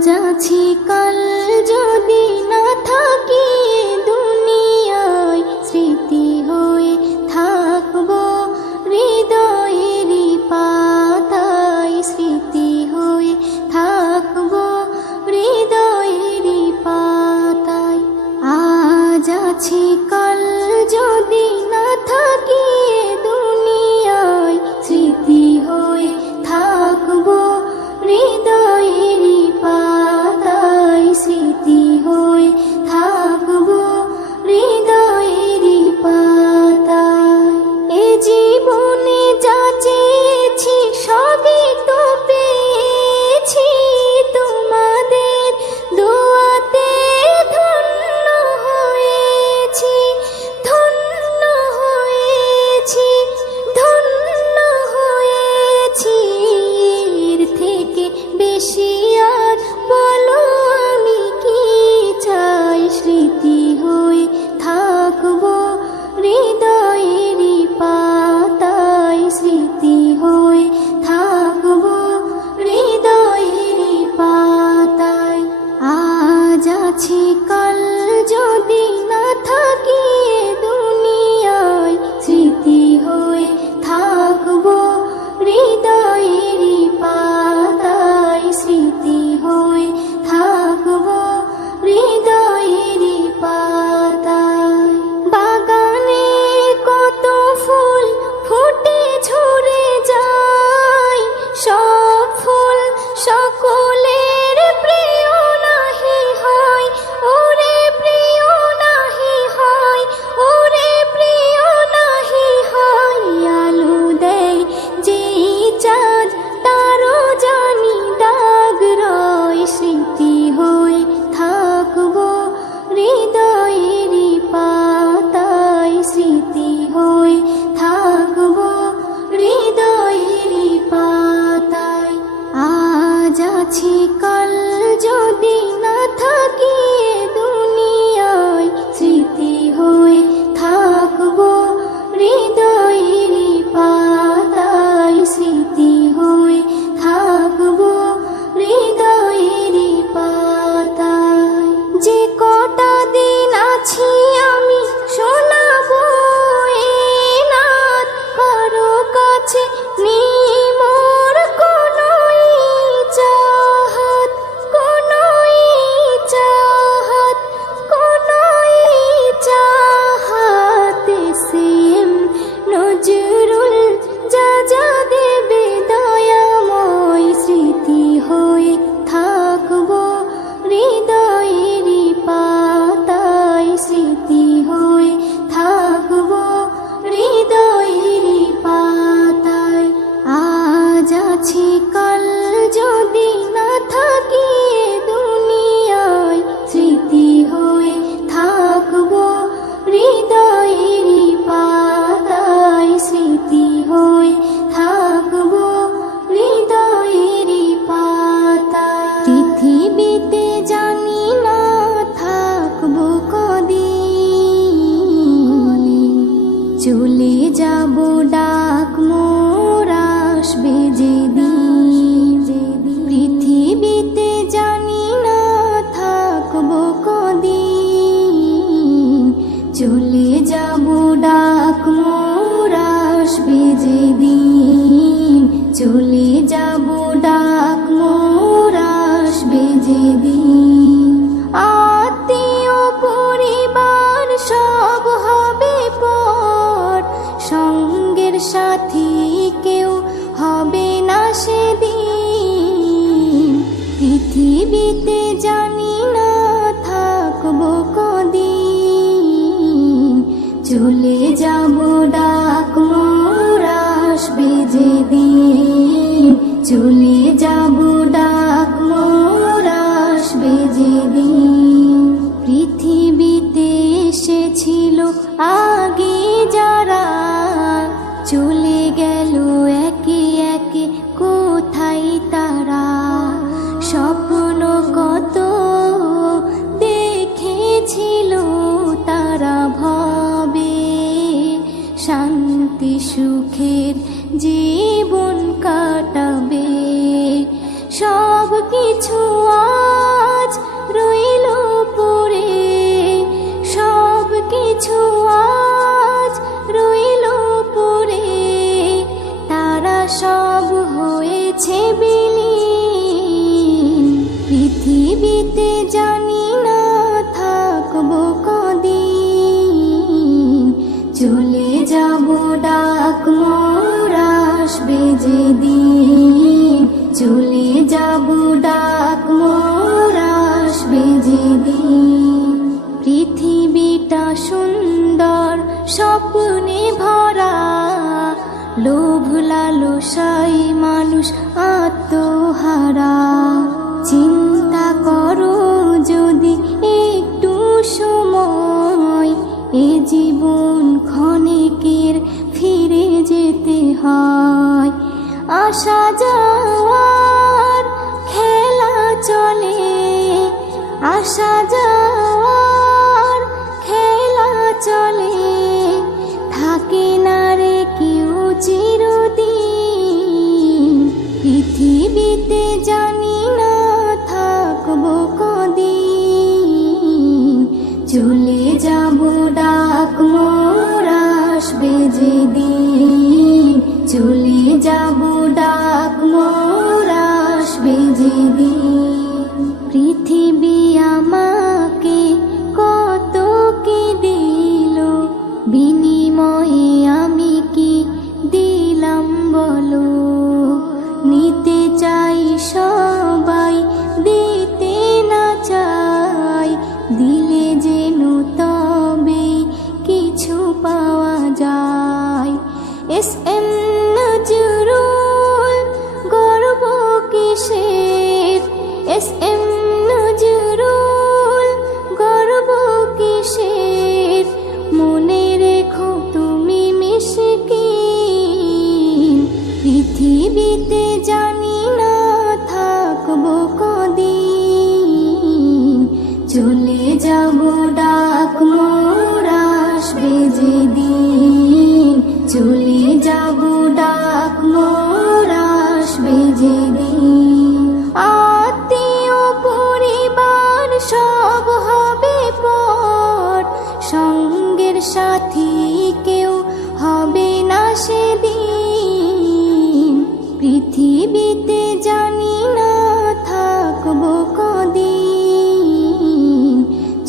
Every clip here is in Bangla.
আজ আছি কাল যদি না থাকি দুনিয়ায়, স্মৃতি হয়ে থাকবো হৃদয়েরই পাতায়, স্মৃতি হয়ে থাকবো হৃদয়েরই পাতায়। আজ আছি কাল যদি না থাকি দুনিয়ায়, স্মৃতি হয়ে থাকবো হৃদয়েরই পাতায়, স্মৃতি হয়ে থাকবো হৃদয়েরই পাতায়। এ জীবনে যা চেয়েছি সবই তো পেয়েছি, তোমাদের দোয়াতে ধন্য হয়েছি, ধন্য হয়েছি, ধন্য হয়েছি। এর থেকে বেশি আর বলো আমি কি চাই, স্মৃতি হয়ে থাকবো হৃদয়েরই পাতায়, স্মৃতি হয়ে থাকবো হৃদয়েরই পাতায়। আজ আছি কাল যদি না থাকি দুনিয়ায়, স্মৃতি হয়ে থাকবো হৃদয়েরই পাতায়, স্মৃতি হয়ে থাকবো হৃদয়েরই পাতায়। বাগানে কত ফুল ফুটে ঝরে যায়, সব ফুল সকলের প্রিয় নাহি হয়, ওরে প্রিয় নাহি হয়, ওরে প্রিয় নাহি হয়। আলো দেয় যেই চাঁদ তারও জানি দাগ রয়, স্মৃতি হয়ে থাকবো হৃদয়েরই পাতায়, স্মৃতি হয়ে থাকবো হৃদয়েরই পাতায়। আজ আছি কাল যদি না থাকি দুনিয়ায়, স্মৃতি হয়ে থাকবো হৃদয়েরই পাতায়, স্মৃতি হয়ে থাকবো হৃদয়েরই পাতায়। যে কটা দিন আছি আমি শোনাবো এ নাত, কারো কাছে নেই মোর কোনোই চাহাত, কোনোই চাহাত, কোনোই চাহাত। সেম নজরুল যা যা দেবে দয়াময়, স্মৃতি হয়ে থাকবো হৃদয়েরই পাতায়, স্মৃতি হয়ে থাকবো হৃদয়েরই পাতায়। আজ আছি কাল যদি না থাকি দুনিয়ায়, স্মৃতি হয়ে থাকবো হৃদয়েরই পাতায়, স্মৃতি হয়ে থাকবো হৃদয়েরই পাতায়। পৃথিবীতে জানি না থাকবো কদিন, চলে যাবো ডাক মোর আসবে যেদিন। পৃথিবীতে জানি না থাকবো কদিন, চলে যাবো ডাক মোর আসবে যেদিন, চলে যাবো ডাক মোর আসবে যেদিন। আত্মীয় পরিবার সব হবে পর, সঙ্গের সাথী কেউ হবে না সেদিন। পৃথিবীতে জানি না থাকবো কদিন, চলে যাবো ডাক মোর আসবে যেদিন, চলে যাবো ডাক মোর আসবে যেদিন। পৃথিবীতে এসেছিল আগে যারা, চলে গেল একে একে কোথায় তারা। স্বপ্ন কত দেখেছিল তারা ভাবে, শান্তি সুখের জীবন কাটাবে। সব কিছু আজ রইল পড়ে, সব কিছু আজ রইল পড়ে, তারা সব হয়েছে বিলীন। পৃথিবীতে জানি না থাকবো কদিন, চলে যাব ডাক মোর আসবে যেদিন, চলে যাব ডাক মোর আসবে যেদিন। পৃথিবীটা সুন্দর স্বপ্নে ভরা, লোভ লালসায় মানুষ আত্মহারা। চিন্তা করো যদি একটু সময়, এ জীবন ক্ষণিকের ফিরে যেতে হয়। আসা যাওয়ার খেলা চলে, আসা যাওয়ার খেলা চলে, থাকে না রে কেউ চিরদিন। পৃথিবীতে জানি না থাকবো কদিন, চলে যাব ডাক মোর আসবে যেদিন, চলে যাব ডাক মোর আসবে যেদিন। পৃথিবী আমাকে কত কি দিল, বিনিময়ে আমি কি দিলাম বলো। নিতে চাই সবাই, দিতে না চাই, দিলে যেন তবে কিছু পাওয়া যায়। এস এম নজরুল গর্ব কিসের, এস এম নজরুল গর্ব কিসের, মনে রেখো তুমি মিশকিন। পৃথিবীতে জানি না থাকবো কদিন, চলে যাব ডাক মোর আসবে যেদিন, চলে যাব ডাক মোর আসবে যেদিন। আত্মীয় পরিবার সব হবে পর, সঙ্গের সাথী কেউ হবে না সেদিন। পৃথিবীতে জানি না থাকবো কদিন,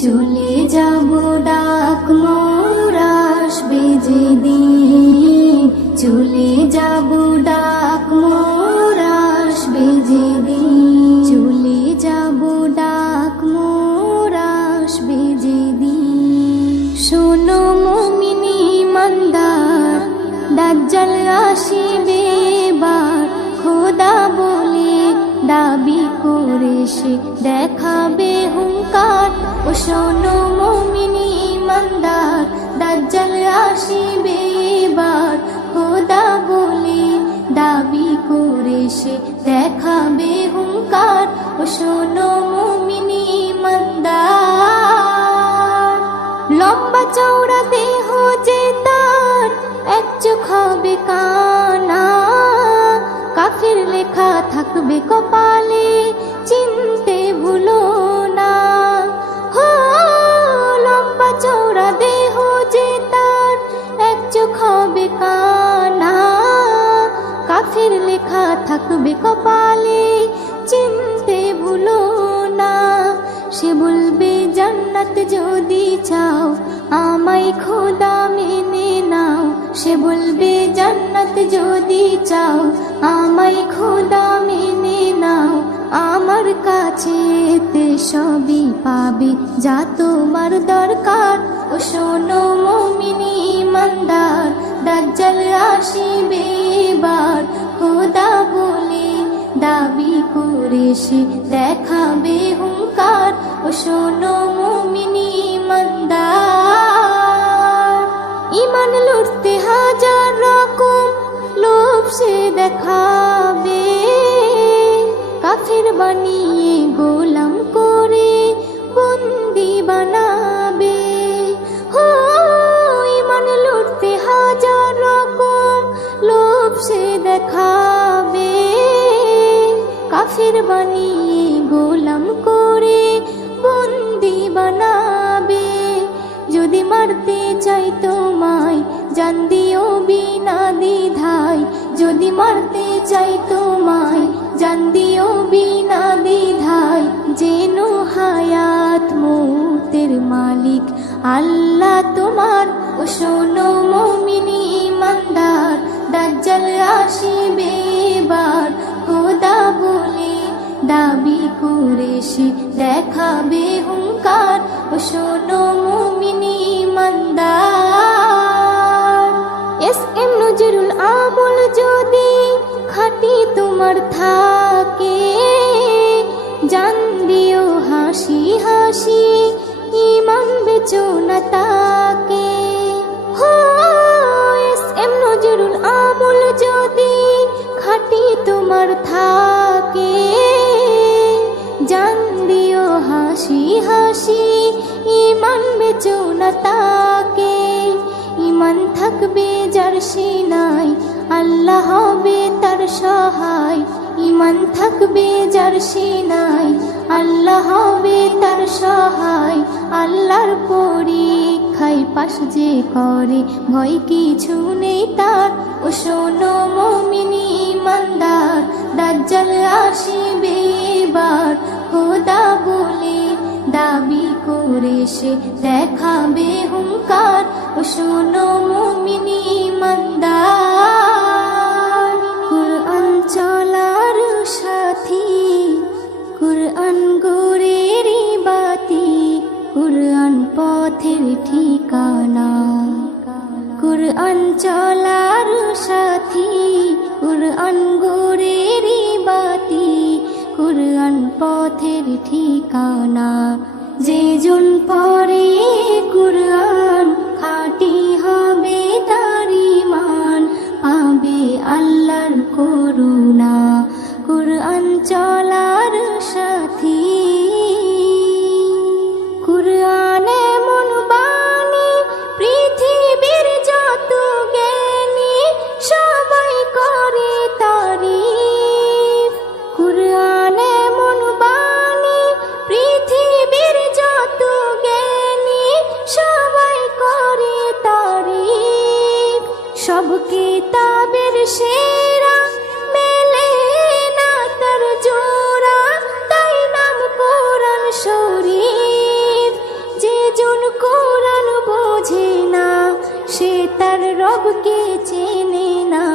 চলে যাব ডাক মোর আসবে যেদিন, চলে যাব ডাক মোর আসবে যেদিন, চলে যাব ডাক মোর আসবে যেদিন। শোনো মুমিন ইমানদার, দাজ্জাল আসিবে এবার, খোদা বলে দাবি করে সে দেখাবে হুঙ্কার। ও শোনো মুমিন ইমানদার, দাজ্জাল আসিবে এবার, খোদা বলে দাবি করে সে দেখাবে হুঙ্কার। ও শোনো মুমিন ইমানদার, লম্বা চওড়া দেহ যে তার, এক চোখ হবে কানা, কাফের লেখা থাকবে কপালে, চিনতে ভুলো না। হো লম্বা চওড়া দেহ যে তার, এক চোখ হবে কানা, কাফের লেখা থাকবে কপালে, চিনতে ভুলো না। সে বলবে জান্নাত যদি চাও আমায় খোদা মেনে নাও, সে বলবে জান্নাত যদি চাও আমায় খোদা মেনে নাও। আমার কাছে এতে সবই পাবে যা তোমার দরকার। ও শোনো মুমিন ইমানদার, দাজ্জাল আসিবে এবার, খোদা বলে দাবি করে সে দেখাবে হুঙ্কার। ও শোনো মুমিন ইমানদার, ইমান লুটতে হাজার রকম লোভ সে দেখাবে, কাফির বানিয়ে গোলাম করে বন্দি বানাবে। হো ইমান লুটতে হাজার রকম লোভ সে দেখাবে, কাফির বানিয়ে গোলাম করে বন্দি বানাবে। যদি মারতে চাই তোমায় জান দিও বিনা দ্বিধায়, যদি মারতে চাই তোমায় জান দিও বিনা দ্বিধায়। যেন হায়াত মৌতের মালিক আল্লাহ তোমার, ও শোনো মুমিন ঈমানদার দাজ্জাল আসিবে এবার। খোদা বলে দাবি করে সে দেখাবে হুঙ্কার, ও শোনো মুমিন ঈমানদার। এস.এম. নজরুল আমল যদি খাঁটি তোমার থাকে, জান দিও হাসি হাসি ঈমান বেচো না তাকে। হো এস.এম. নজরুল আমল যদি খাঁটি তোমার থাকে, জান দিও হাসি হাসি ঈমান বেচো না তাকে। ঈমান থাকবে যার সিনায় আল্লাহ হবে তার সহায়, ঈমান থাকবে যার সিনায় আল্লাহ হবে তার সহায়। আল্লাহর পরীক্ষায় পাশ যে করে ভয় কিছু নেই তার, ও শোনো মুমিন ঈমানদার দাজ্জাল আসিবে এবার। খোদা বলে দাবি করে সে দেখাবে হুঙ্কার, ও শোনো মুমিন ঈমানদার। কুরআন চলার সাথী, কুরআন গোরের বাতি, কুরআন পথের ঠিকানা। কুরআন চলার সাথী, কুরআন গোরের বাতি, কুরআন পথের ঠিকানা। যে জন পড়ে কুরআন খাঁটি হবে তার ঈমান, পাবে আল্লাহর করুণা। কুরআন চলার সাথী, কুরআন এমন বাণী পৃথিবীর যত জ্ঞানী সবাই করে তারিফ। কুরআন এমন বাণী পৃথিবীর যত জ্ঞানী সবাই করে তারিফ। সব কিতাবের সেরা মেলে না তার জোড়া, তাই নাম কোরআন শরীফ। যে জন কোরআন বোঝে না সে তার রবকে চেনে না।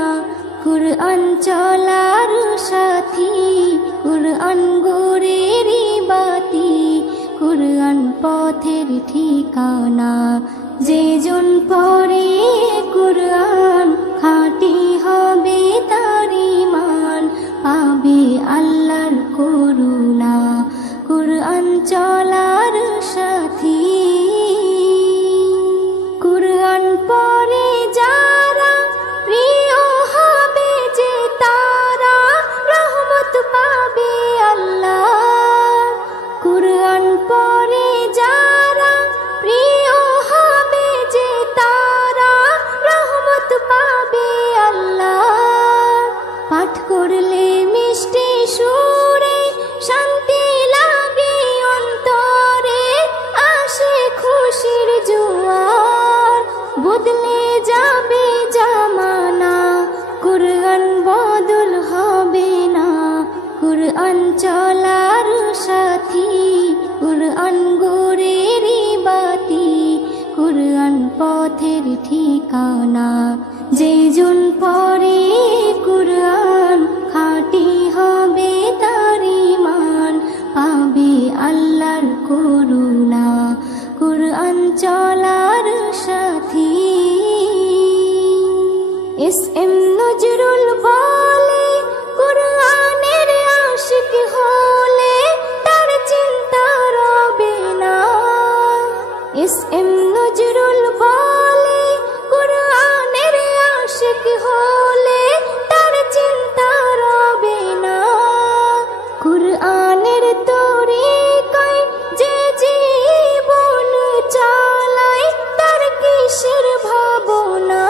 কুরআন চলার সাথী, কুরআন গোরের বাতি, কুরআন পথের ঠিকানা। যে জন পড়ে কুরআন খাঁটি হবে তার ঈমান, পাবে আল্লাহর করুণা। কুরআন চলার সাথী, কুরআন পড়ে যারা প্রিয় হবে যে তারা রহমত পাবে আল্লাহ। কুরআন পড়ে যারা প্রিয় হবে যে তারা রহমত পাবে আল্লাহ। পাঠ করলে মিষ্টি সুরে শান্তি লাগে অন্তরে, আসে খুশির জোয়ার, বদলে যাবে জামানা, কুরআন বদল হবে না। কুরআন চলার সাথী, কুরআন গোরের বাতি, কুরআন পথের ঠিকানা। যে জন পড়ে কুরআন খাঁটি হবে তার ঈমান, পাবে আল্লাহর করুণা। কুরআন চলার সাথী। এস.এম. নজরুল বলে কুরআনের আশিক হলে তার চিন্তা রবে না। এস.এম. নজরুল বলে কুরআনের আশিক হলে তার চিন্তা রবে না। কুরআনের তরিকায় যে জীবন চালায় তার কিসের ভাবনা।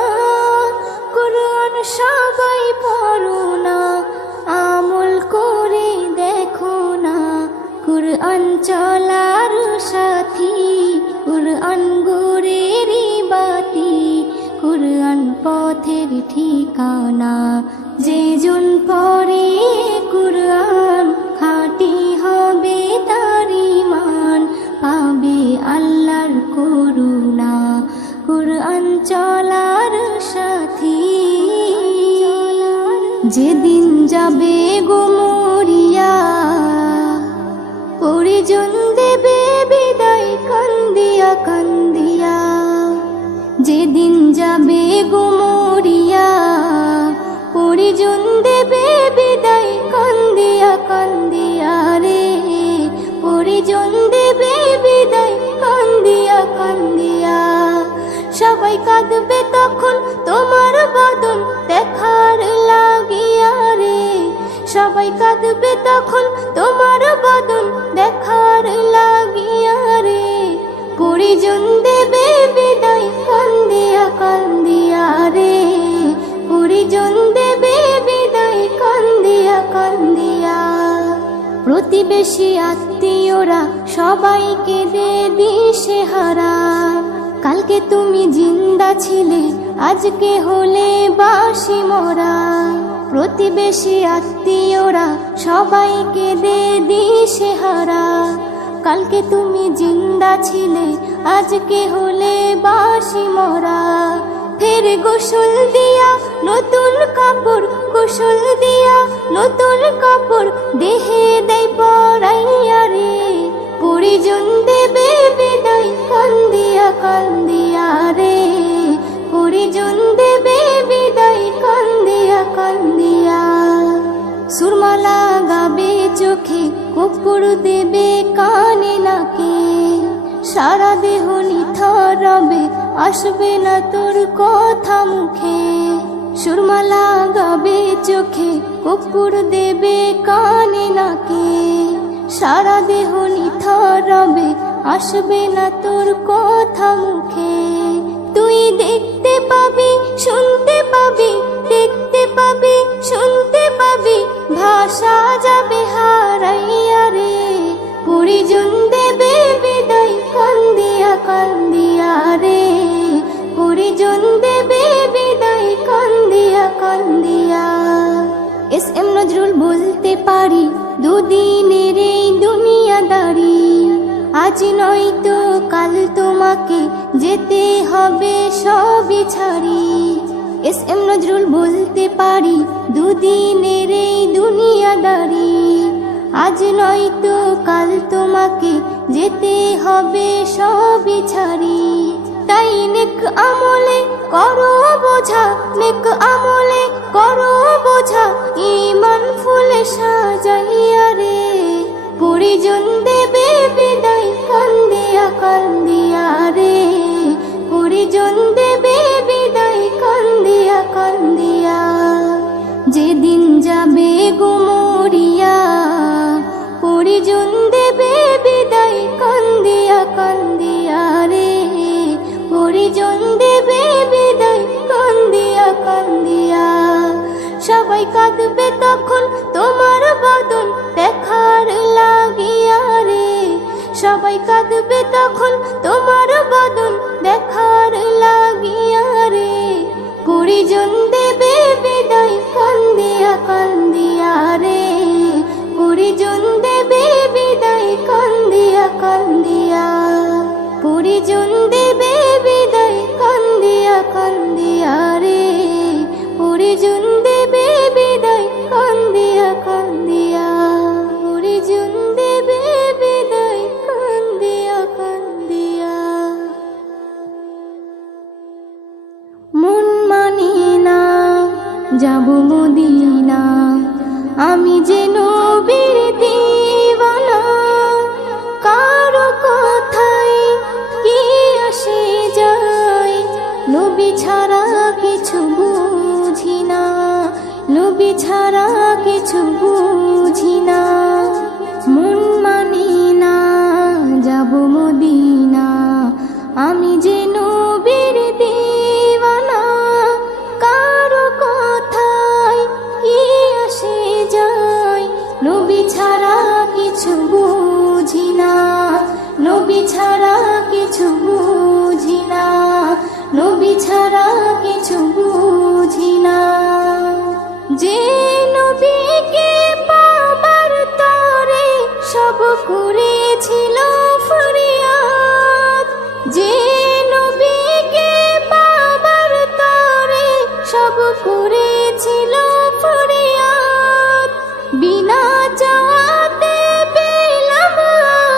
কুরআন সবাই পড়ো না, আমল করে কুরআন চলার সাথী, কুরআন গুরেরি বাতি, কুরআন পথের ঠিকানা। যে জন পড়ে কুরআন খাঁটি হবে তার ঈমান, পাবে আল্লাহর করুণা। কুরআন চলার সাথী, যেদিন যাবে গো মরিয়া, পরিজন দেবে বিদায় কান্দিয়া কান্দিয়া। যেদিন যাবে গো মরিয়া, পরিজন দেবে বিদায় কান্দিয়া কান্দিয়া রে, পরিজন দেবে বিদায় কান্দিয়া কান্দিয়া। সবাই কাঁদবে তখন তোমার বদন দেখার লাগিয়া রে, সবাই কাঁদবে তখন তোমার বদন দেখার লাগিয়া রে, পরিজন দেবে বিদায় কান্দিয়া কান্দিয়া রে, পরিজন দেবে বিদায় কান্দিয়া কান্দিয়া। প্রতিবেশী আত্মীয়রা সবাইকে দে দিশেহারা, কালকে তুমি জিন্দা ছিলে আজকে হলে বাসি মরা। প্রতিবেশী আত্মীয়রা সবাইকে দে দিশেহারা, কালকে তুমি জিন্দা ছিলে আজকে হলে বাসি মরা। ফের গোসল দিয়া নতুন কাপড়, গোসল দিয়া নতুন কাপড় দেহে দেয় পরাইয়া রে, পরিজন দেবে বিদায় কান্দিয়া কান্দিয়া রে, পরিজন দেবে বিদায় কান্দিয়া কান্দিয়া। সুরমা লাগাবে চোখে, কর্পূর দেবে কানে নাকে, সারা দেহ নিথর রবে আসবে না তোর কথা মুখে। সুরমা লাগাবে চোখে, কর্পূর দেবে কানে নাকে, সারা দেহ নিথর রবে আসবে না তোর কথা মুখে। তুই দেখতে পাবি শুনতে পাবি, দেখতে পাবি শুনতে পাবি, ভাষা যাবে হারাইয়া রে, পরিজন দেবে বিদায় কান্দিয়া কান্দিয়া রে, পরিজন দেবে বিদায় কান্দিয়া কান্দিয়া। এস এম নজরুল বলতে পারি দুদিনের এই দুনিয়াদারি, আজ নয়তো কাল তোমাকে যেতে হবে সবই ছাড়ি। এস এম নজরুল বলতে পারি দুদিনের এই দুনিয়াদারি, আজ নয়তো কাল তোমাকে যেতে হবে সবই ছাড়ি। তাই নেক আমলে করো বোঝা, নেক আমলে করো বোঝা, ঈমান ফুলে সাজাইয়া রে, পরিজন দেবে বিদায় কান্দিয়া কান্দিয়া রে, পরিজন দেবে বিদায় কান্দিয়া কান্দিয়া। যেদিন যাবে গো মরিয়া, পরিজন দেবে বিদায় কান্দিয়া কান্দিয়া রে, পরিজন দেবে বিদায় কান্দিয়া কান্দিয়া। সবাই কাঁদবে তখন তোমার বদন দেখার লাগিয়া রে, সবাই কাঁদবে তখন তোমার বদন দেখার লাগিয়া রে, পরিজন দেবে বিদায় কান্দিয়া কান্দিয়া রে, পরিজন দেবে বিদায় কান্দিয়া কান্দিয়া, পরিজন দেবে বিদায় কান্দিয়া কান্দিয়া রে, পরিজন দেবে বিদায় কান্দিয়া কান্দিয়া, পরিজন দেবে বিদায় কান্দিয়া কান্দিয়া। মন মানি না করেছিল ফরিয়াদ, যে নবীকে পাবার তরে সব করেছিল ফরিয়াদ। বিনা চাওয়াতে পেলাম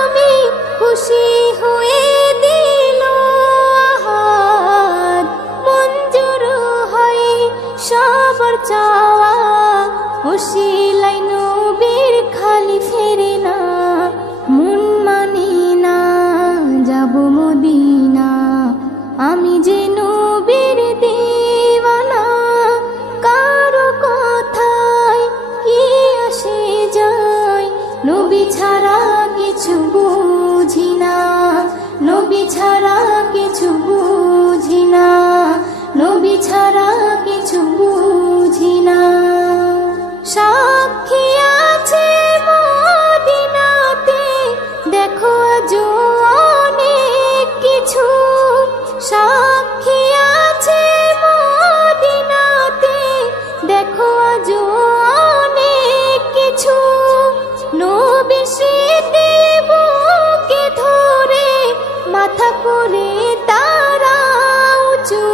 আমি, খুশি হয়ে দিল আহাদ। মঞ্জুর হয় সবার চাওয়া, ওসিলাই নবীর খালি ফেরে না। মন মানে না যাব মদিনা, আমি যে নবীর দিওয়ানা। কারো কথায় কি আসে যায়, নবী ছাড়া কিছু বুঝি না, নবী ছাড়া কিছু বুঝি না, নবী ছাড়া কিছু বুঝি না। সাক্ষী আছে মদিনাতে, দেখো আজও অনেক কিছু। সাক্ষী আছে মদিনাতে, দেখো আজও অনেক কিছু। নবী স্মৃতি বুকে ধরে, মাথা করে তারা উঁচু।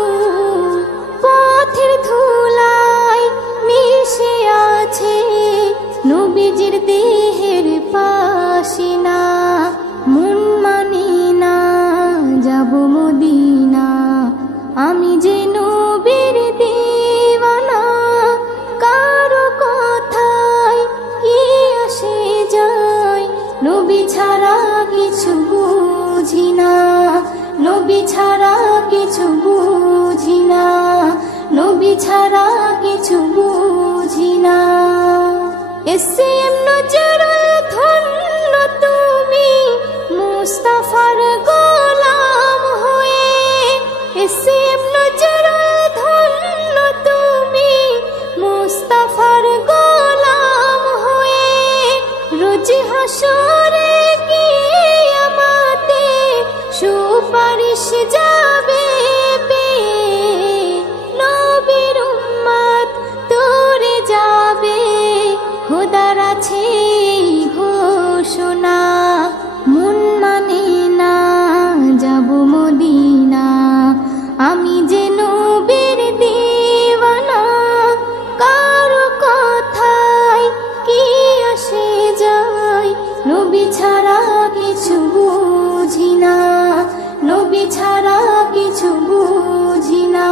পথের ধুলায় মিশে আছে নবীজির দেহের পাশিনা। মন মানে না যাব মদিনা, আমি যে নবীর দিওয়ানা। কারো কথায় কি আসে যায়, নবী ছাড়া কিছু বুঝি না, নবী ছাড়া কিছু বুঝি না, নবী ছাড়া কিছু বুঝি না। এসএম নজরুল ধন্য তুমি, মুস্তাফার গোলাম হয়ে। এসএম নজরুল ধন্য তুমি, মুস্তাফার গোলাম হয়ে। রোজ হাসরে কিয়ামতে সুপারিশ যাবে পেয়ে, নবীর উম্মত তোরে যাবে, খোদার আছে ঘোষণা। মন মানে না যাব মদিনা, আমি যে নবীর দিওয়ানা। কারো কথায় কি আসে যায়, নবী ছাড়া কিছু বুঝি না, নবী ছাড়া কিছু বুঝি না,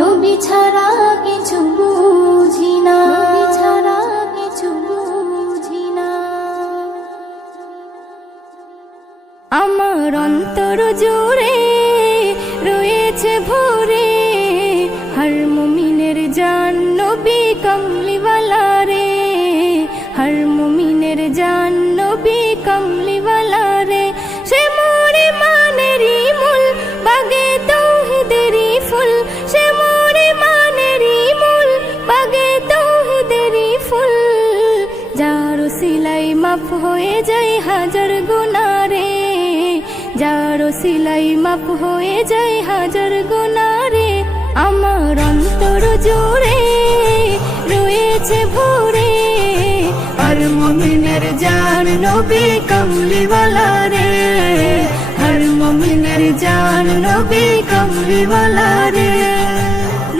নবী ছাড়া কিছু বুঝি না, নবী ছাড়া কিছু বুঝি না। আমার অন্তর জুড়ে রয়েছে ভরে, হর মুমিনের জান নবী কমলিওয়ালা রে। হর মুমিনের জান নবী কমলিওয়ালা রে। সে মোরে মানেরি মূল, বাগে তৌহিদেরি ফুল। সে মোরে মানেরি মূল, বাগে তৌহিদেরি ফুল। যার সিলাই মাফ হয়ে যায় হাজার গুনাহ রে, যার সিলাই মাফ হয়ে যায় হাজার গুনাহ রে। আমার অন্তর জুড়ে রয়েছে ভরে, হর মুমিনের জান নবী কমলিওয়ালা রে। হর মুমিনের জান নবী কমলিওয়ালা রে।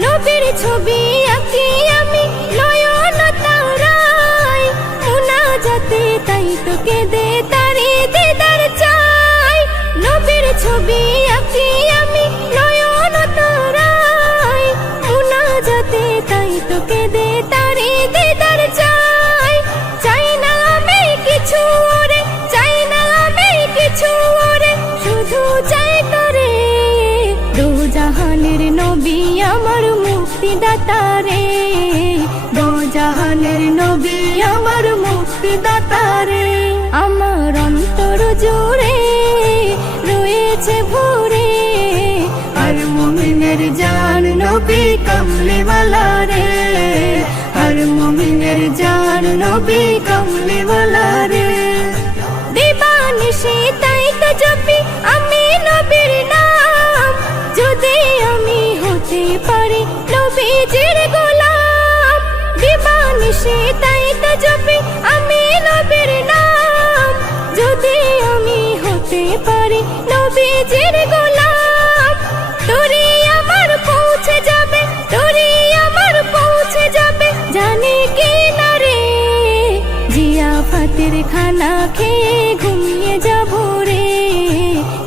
নবীর ছবি আঁকি আমি নয়ন তারায়, মুনাজাতে তাই তোকে দে তারি দিদার চাই। নবীর ছবি আঁকি আমি নয়ন তারায়, মুনাজাতে তাই তোকে দে তারি দিদার চাই। চাই না আমি কিছু ওরে, চাই না আমি কিছু ওরে, শুধু চাই তোরে। দো জাহানের নবী আমার মুক্তিদাতা রে, দো জাহানের নবী আমার মুক্তিদাতা রে। আমার অন্তর জুড়ে রয়েছে ভরে, হর মুমিনের জান নবী কমলিওয়ালা রে। হর মুমিনের জান নবী কমলিওয়ালা রে। দিবানিশি তাই তো জপি আমি নবীর নাম, যদি আমি হতে পারি নবীজির গোলাম। দিবানিশি তাই তো জপি আমি নবীর নাম, খানা খেয়ে ঘুমিয়ে যাব রে,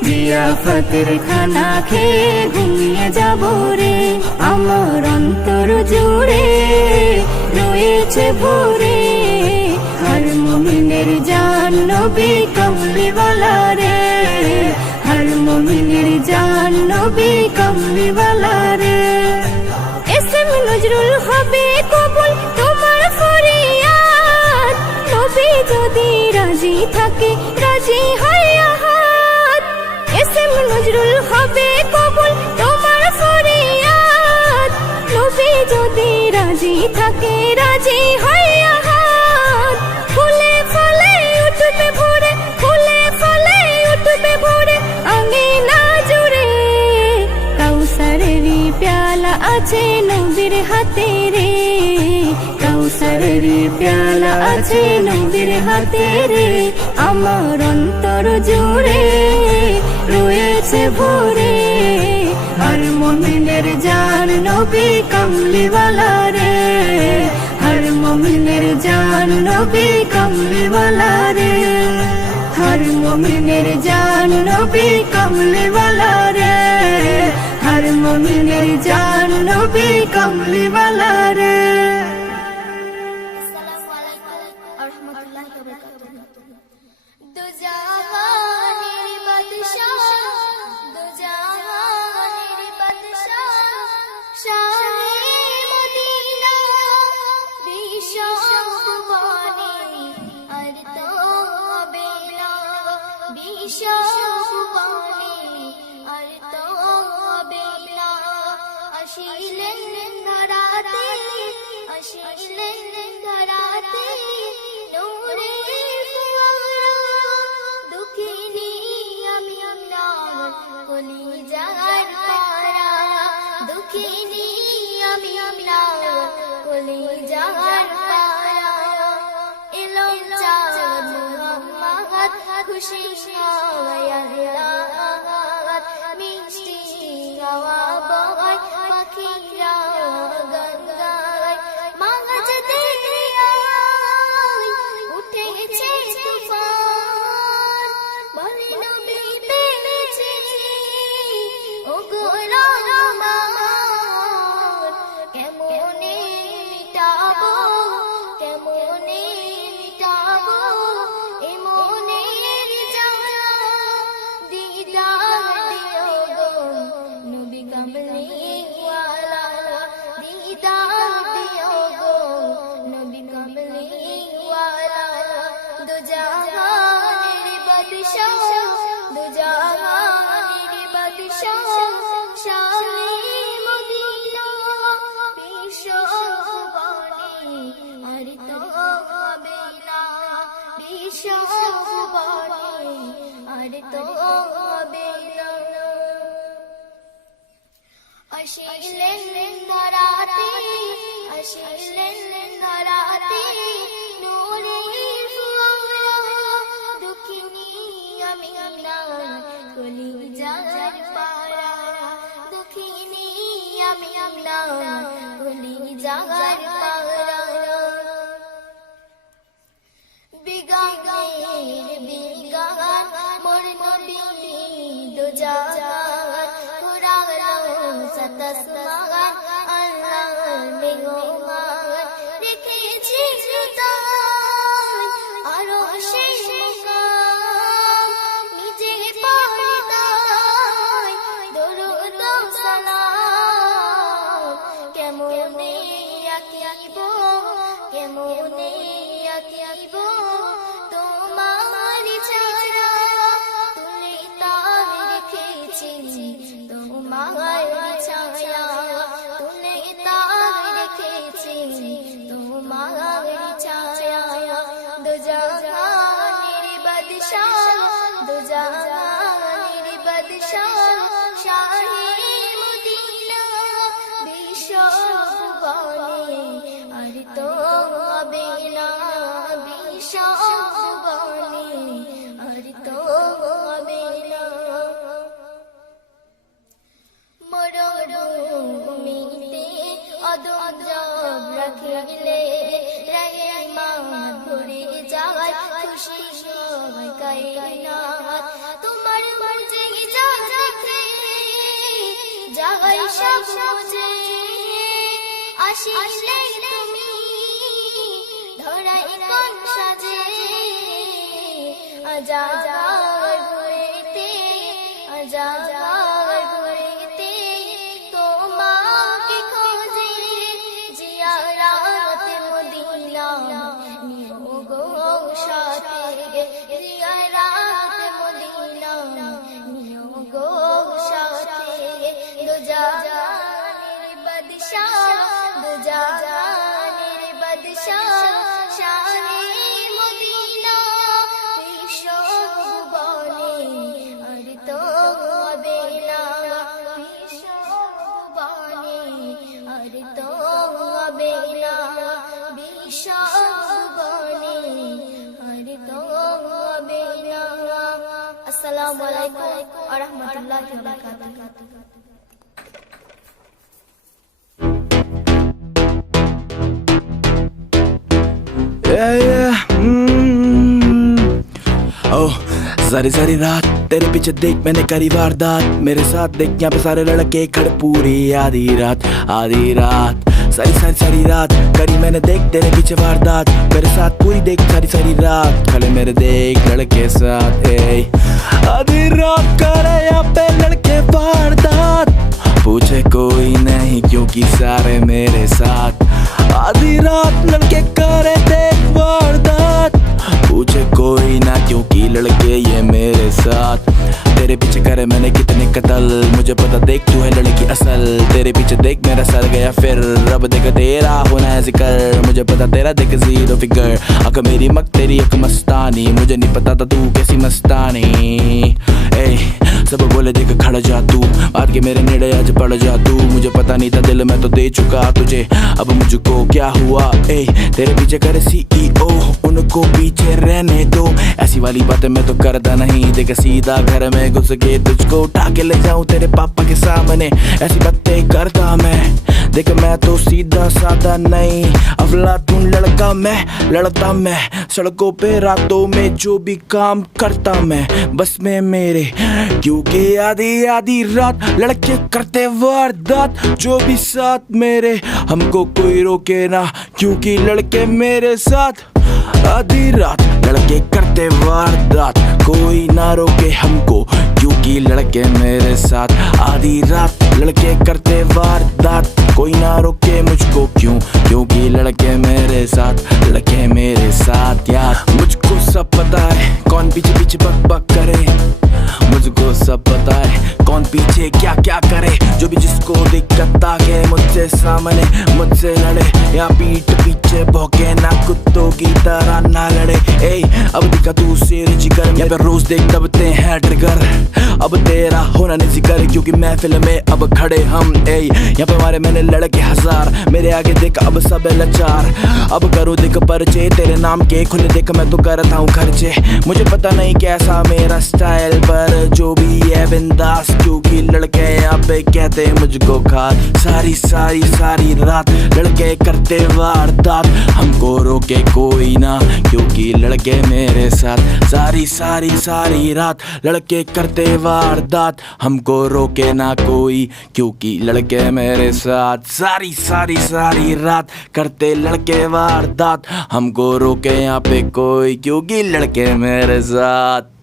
জিয়াফতের খানা খেয়ে ঘুমিয়ে যাব রে। আমার অন্তর জুড়ে রয়েছে ভরে, হর মুমিনের জান নবী কমলিওয়ালা রে, হর মুমিনের জান নবী কমলিওয়ালা রে। এসএম নজরুল হবে কবুল তোমার ফরিয়াদ, নবী যদি রাজি থাকে রাজি হয় আহাদ। এসএম নজরুল হবে কবুল তোমার ফরিয়াদ, নবী যদি রাজি থাকে রাজি হয় আহাদ। ফুলে ফলে উঠবে ভোরে, ফুলে ফলে উঠবে ভোরে আঙ্গিনা জুড়ে, কাউসারেরই প্যালা আছে নবীর হাতে রে, কাউসারেরই প্যালা আছে নবীর হাতে রে। আমার অন্তর জুড়ে রয়েছে ভরে, হর মুমিনের জান নবী কমলিওয়ালা রে, হর মুমিনের জান নবী কমলিওয়ালা রে, হর মুমিনের জান নবী কমলিওয়ালা রে, হর মুমিনের জান নবী কমলিওয়ালা রে। আসসালামু আলাইকুম ওয়া রাহমাতুল্লাহি ওয়া বারাকাতুহু। দো জাহানের বাদশাহ, দো জাহানের বাদশাহ, শাহে মদিনা বিশ্ব সুবহানী আর তো হবে না, বিশ্ব সুবহানী আর তো হবে না। আসিলেন ধরাতে, আসিলেন ধরাতে নূরের ফোয়ারা, দুঃখিনী আমি আপনার কলিজার পারা, দুঃখিনী আমি আপনার কলিজার পারা। এলো চাঁদ মুহাম্মদ খুশি হয় আল্লাহ, মিষ্টি গাওয়া বয় পাখিরা গান গায়। মাঝ দরিয়ায় উঠেছে তুফান, বলে নবী পেয়েছে ওগো রহমান। কেমনে মিটাবো, কেমনে মিটাবো এ মনের জ্বালা, দিদার দিও গো নবী কমলিওয়ালা, দিদার দিও গো নবী কমলিওয়ালা। দো জাহানের বাদশাহ, দো জাহানের বাদশাহ, শাহে মদিনা বিশ্ব সুবহানী আর তো হবে না, বিশ্ব সুবহানী আর তো হবে না। আসিলেন ধরাতে, আসিলেন ধরাতে নূরের ফোয়ারা, দুঃখিনী আমি আপনার কলিজার পারা, দুঃখিনী আমি আপনার কলিজার পারা। বিগানের বিগান মোর নবী দো জাহান, কুরালো সাতাসমান আল্লাহ মেহমান। রেখেছি তাই আরো সেই মুকাম, নিজে পড়ে তাই দরুদ ও সালাম। কেমনে আঁকিব, কেমনে আঁকিব তোমার ছায়া, তুলে তার রেখেছি তোমার ছায়া, তুলে তার রেখেছি তোমার ছায়া। দো জাহানের বাদশাহ, দো জাহানের বাদশাহ, শাহে মদিনা বিশ্ব সুবহানী আর তো হবে না, বিশ্ব সুবহানী আর তো হবে না। মরুভূমিতে অদম রাখিলে রহমান ভরে যায় খুশি কায়নাত তোমার মুঝে যা দেখে যাই সব মুঝে আসিলে তুমি ধরাই কোন সাজে আজাদ ঘুরেতে আজাদ ঘুরেতে তোমাকে খোঁজে জিয়ারাত মদিনা নিও গো সাথে জিয়ারাত মদিনা নিও গো সাথে দো জাহানের বাদশাহ দো জাহানের বাদশাহ শাহে মদিনা বিশ্ব ভুবনে আর তো হবে না বিশ্ব ভুবনে আর তো হবে না বিশ্ব ভুবনে আর তো হবে না আসসালামু আলাইকুম ওয়া রাহমাতুল্লাহি ওয়া বারাকাতুহু सारी सारी रात तेरे पीछे देख मैंने करी वारदात मेरे साथ देख यहाँ पे सारे लड़के खड़े पूरी आधी रात सारी सारी सारी रात करी मैंने देख तेरे पीछे वारदात मेरे साथ पूरी देख सारी सारी रात खड़े मेरे देख लड़के साथ आधी रात करे यहाँ पे लड़के वारदात पूछे कोई नहीं क्योंकि सारे मेरे साथ आधी रात लड़के करे देख वारदात पूछे कोई ना क्योंकि लड़के ये मेरे साथ तेरे पीछे करे मैंने कितने कत्ल मुझे पता देख तू है लड़की असल तेरे पीछे देख मेरा सर गया फिर रब देख तेरा होना है जिक्र मुझे पता तेरा देख जीरो फिगर अक मेरी मक तेरी एक मस्तानी मुझे नहीं पता था तू कैसी मस्तानी सब बोले देख खड़ा जा तू आज के मेरे नेड़े आज पड़ जा तू मुझे पता नहीं था दिल में तो दे चुका तुझे अब मुझको क्या हुआ तेरे पीछे करे CEO उनको पीछे रहने दो ऐसी वाली बातें मैं तो करता नहीं देख सीधा घर में घुस के तुझको उठा के ले जाऊं तेरे पापा के सामने ऐसी बातें करता मैं देख मैं तो सीधा साधा नहीं अफलातून लड़का मैं लड़ता मैं सड़कों पे रातों में जो भी काम करता मैं बस में मेरे क्योंकि आधी आधी रात लड़के करते वारदात जो भी साथ मेरे हमको कोई रोके ना क्योंकि लड़के मेरे साथ आधी रात लड़के करते वारदात कोई ना रोके हमको क्योंकि लड़के मेरे साथ आधी रात लड़के करते वारदात कोई ना रोके मुझको क्योंकि लड़के मेरे साथ यार मुझको सब पता है कौन पीछे पीछे बक बक करे मुझको सब पता है कौन पीछे क्या क्या करे जो भी जिसको दिक्कत आके मुझसे सामने मुझसे लड़े या पीठ पीछे भौंके ना कुत्तों की तरह ना लड़े अब दिखा तू शेर जिगर यहाँ पे रोज देख दबते हैं ट्रिगर अब तेरा होना नहीं जिक्र क्योंकि महफिल में अब खड़े हम यहाँ पे मारे मैंने लड़के हजार मेरे आगे देख अब सब लाचार अब करूँ देख परिचय तेरे नाम के खुले देख मैं तो करता हूँ खर्चे मुझे पता नहीं कैसा मेरा स्टाइल पर जो भी है बिंदास क्योंकि लड़के यहाँ पे कहते मुझको खास सारी सारी सारी रात लड़के करते वारदात हमको रोके कोई ना क्योंकि लड़के मेरे साथ सारी सारी सारी रात लड़के करते वारदात हमको रोके ना कोई क्योंकि लड़के मेरे साथ सारी सारी सारी रात करते लड़के वारदात हमको रोके यहाँ पे कोई क्योंकि लड़के मेरे साथ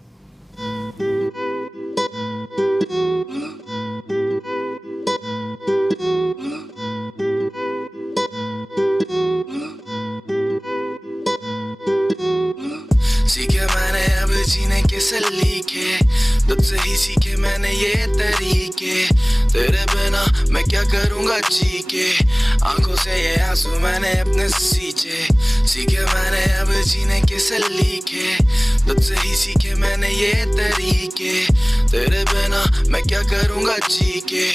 सीखे मैंने अब जीने के सलीके तुझसे ही सीखे मैंने ये तरीके तेरे बिना मैं क्या करूँगा जी के आंखों से ये आंसू मैंने अपने सींचे सीखे मैंने अब जीने के सलीके तुझसे ही सीखे मैंने ये तरीके तेरे बिना मैं क्या करूँगा जी के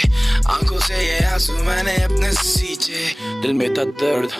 आंखों से ये आंसू मैंने अपने सींचे दिल में था दर्द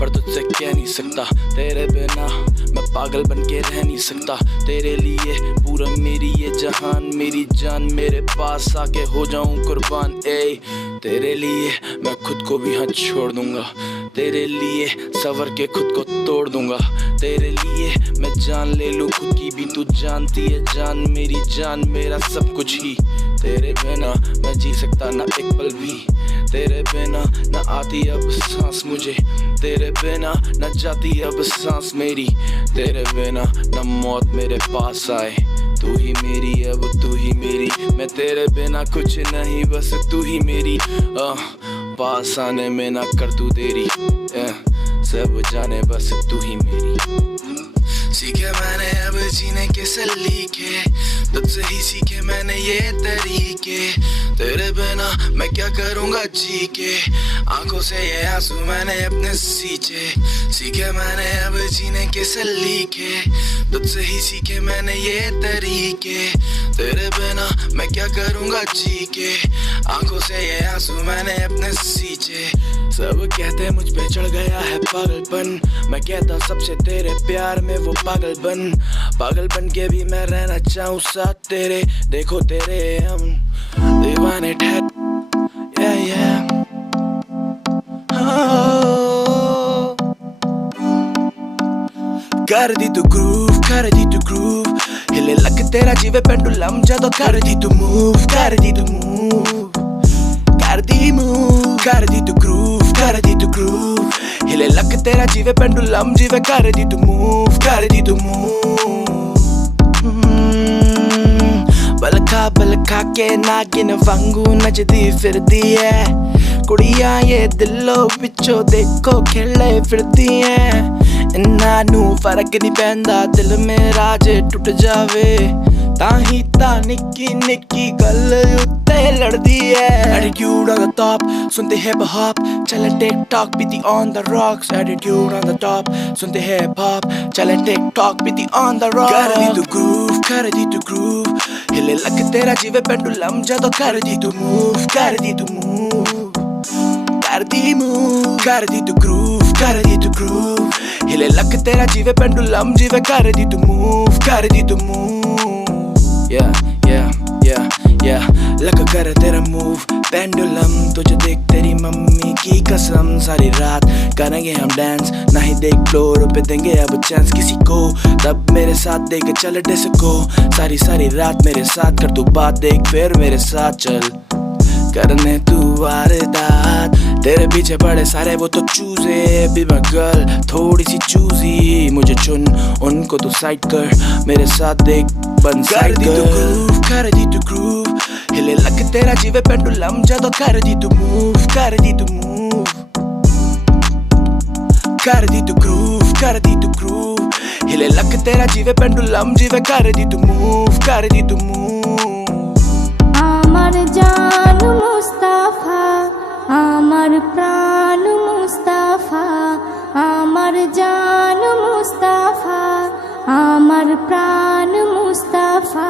पर तुझसे कह नहीं सकता तेरे बिना मैं पागल बन के रह नहीं सकता तेरे लिए पूरा मेरी ये जहान मेरी जान मेरे पास आके हो जाऊं कुर्बान तेरे लिए मैं खुद को भी हाथ छोड़ दूंगा तेरे लिए सवर के खुद को तोड़ दूंगा तेरे लिए मैं जान ले लूं खुद की भी तू जानती है जान मेरी जान मेरा सब कुछ ही। तेरे बिना मैं जी सकता ना एक पल भी, तेरे बिना न आती अब सांस मुझे, तेरे बिना न जाती अब सांस मेरी, तेरे बिना न मौत मेरे पास आए। तू ही मेरी अब तू ही मेरी, मैं तेरे बिना कुछ नहीं बस तू ही मेरी। पास आने में ना कर तू देरी, सब जाने बस तू ही मेरी। सीखे मैंने अब जीने के सलीके, तुझसे ही सीखे मैंने ये तरीके। तेरे बिना मैं क्या करूँगा जी के, आंखों से ये आंसू मैंने अपने सींचे। सीखे मैंने अब जीने के सलीके, तुझसे ही सीखे मैंने ये तरीके। तेरे बिना मैं क्या करूँगा जी के, आंखों से ये आंसू मैंने अपने सींचे। सब कहते मुझ पे चढ़ गया है पागलपन, मैं कहता सबसे तेरे प्यार में वो पागल बन के भी मैं रहना चाहूँ साथ तेरे। देखो तेरे हम दीवाने ठहर, कर दी तू ग्रूव, कर दी तू ग्रूव, हिले लग तेरा जीवे पेंडुलम जदों कर दी तू मूव, कर दी तू मूव, कर दी मूव, कर दी तू ग्रूव, कर दी तू ग्रूव, हिले लग तेरा जीवे पेंडुलम जीवे कर दी तू मूव, कर दी तू मूव। बलखा के नागिन वांगू नचदी फिरदी है, कुड़ियां ये दिलों विचों देखो खिले फिरदी है। इन्ना नू फर्क नहीं पैंदा दिल मेरा जे टुट जावे, ताही ता निक्की निक्की गल उत्ते लड़दी है। Attitude on the top, सुनते हिप हॉप, चले टिकटॉक बीती on the rocks। Attitude on the top, सुनते हिप हॉप, चले टिकटॉक बीती on the rocks। कर दी तू ग्रूव, कर दी तू ग्रूव, हिले लग तेरा जीवे पेंडुलम जदों कर दी तू मूव, कर दी तू मूव, कर दी मूव, कर दी तू ग्रूव, कर दी तू ग्रूव, हिले लग तेरा जीवे पेंडुलम जीवे कर दी तू मूव, कर दी तू मूव। लग कर तेरा मूव पेंडुलम, तुझे देख तेरी मम्मी की कसम। सारी रात करेंगे हम डांस, नहीं देख फ्लोर पे देंगे अब चांस किसी को, तब मेरे साथ देख चल डिस्को। सारी रात मेरे साथ कर तू बात, देख फिर मेरे साथ चल करने तू वारदात। तेरे पीछे पड़े सारे वो तो चूजे, बी माय गर्ल थोड़ी सी चूजी, मुझे चुन उनको तू साइड कर, मेरे साथ देख बन साइड कर। कर दी तू ग्रूव, हिले लग तेरा जीवे पेंडुलम जदों कर दी तू मूव, कर दी तू मूव, कर दी तू ग्रूव, कर दी तू ग्रूव, हिले लग तेरा जीवे पेंडुलम जीवे कर दी तू मूव, कर दी तू मूव। আমার জান মুস্তাফা, আমার প্রাণ মুস্তাফা, আমার জান মুস্তাফা, আমার প্রাণ মুস্তাফা,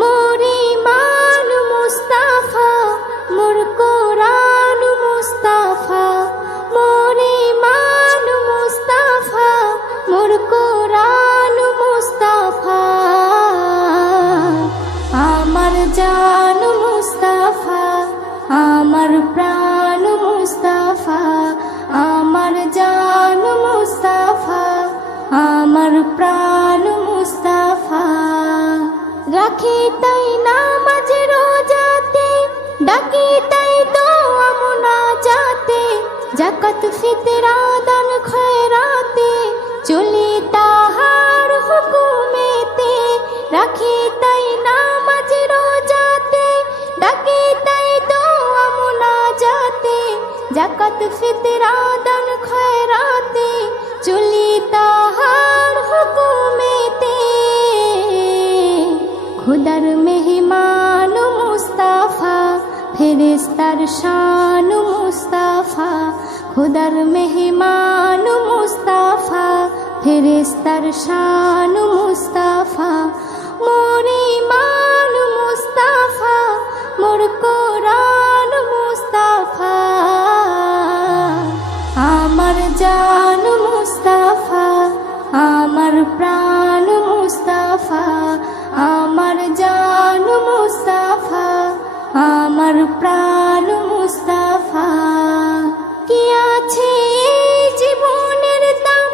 মোর ঈমান মুস্তাফা, মোর কোরআন মুস্তাফা, মোর ঈমান মুস্তাফা, মোর কোরআন মুস্তাফা, আমার জান মুস্তাফা, আমার প্রাণ মুস্তাফা, আমার জান মুস্তাফা, আমার প্রাণ মুস্তাফা। রাখি তাই নামাজ রোজাতে, ডাকি তাই দোয়া মুনাজাতে, যাকাত ফিতরা দান খয়রাতে, চলি তাহার হুকুমেতে। রাখি তাই নামাজ রোজাতে, ডাকি তাই দোয়া মুনাজাতে, যাকাত ফিতরা দান খয়রাতে, চলি তাহার হুকুমেতে। খুদার মেহমান মুস্তাফা, ফেরেশতার শান মুস্তাফা, খুদার মেহমান মুস্তাফা, ফেরেশতার শান মুস্তাফা, মোর ঈমান মুস্তাফা, মোর কোরআন মুস্তাফা, আমার জান মুস্তাফা, আমার প্রাণ মুস্তাফা, আমার জান মুস্তাফা, আমার প্রাণ মুস্তাফা। কি আছে এই জীবনের দাম,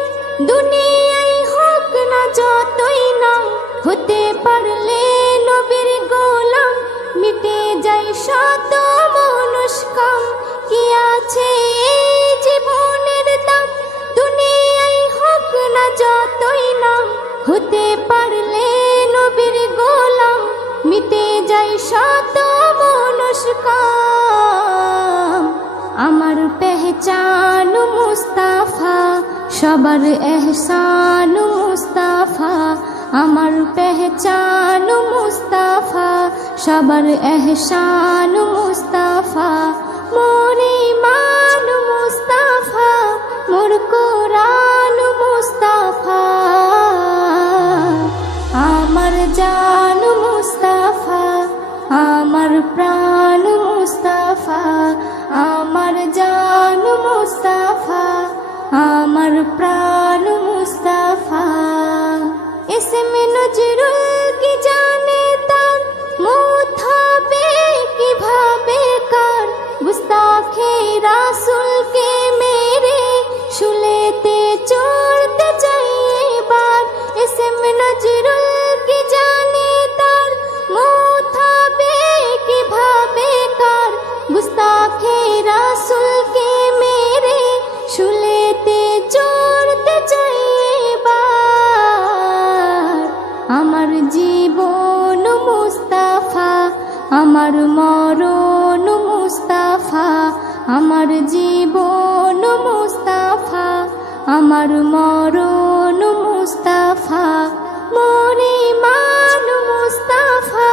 দুনিয়ায় হোক না যতই নাম, হতে মুস্তাফা সবার এহসান মুস্তাফা আমার পেহচান মুস্তাফা সবার এহসান মুস্তাফা মোর ঈমান মুস্তাফা মোর কোরআন মুস্তাফা আমার জান মুস্তাফা আমার প্রাণ মুস্তাফা আমার জান মুস্তাফা আমার প্রাণ মুস্তাফা ইসমে নজরুল কি জানে তার মৌত হবে কিভাবে কার গুস্তাখে রাসূলকে মেরে শুলেতে চড়তে চাই এবার ইসমে নজরুল কি জানে তার মৌত হবে কিভাবে কার গুস্তাখে রাসূলকে মেরে শুলেতে চড়তে চাই এবার আমার জীবন মুস্তাফা আমার মরণ মুস্তাফা আমার জীবন মুস্তাফা আমার মরণ মুস্তাফা মোর ঈমান মুস্তাফা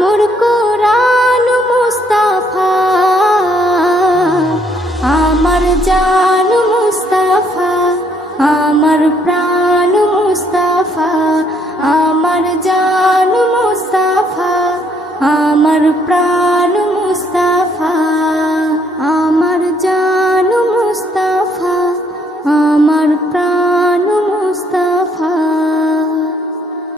মোর কোরআন মুস্তাফা আমার জান মুস্তাফা আমার প্রাণ মুস্তাফা আমার জান মুস্তাফা আমার প্রাণ মুস্তাফা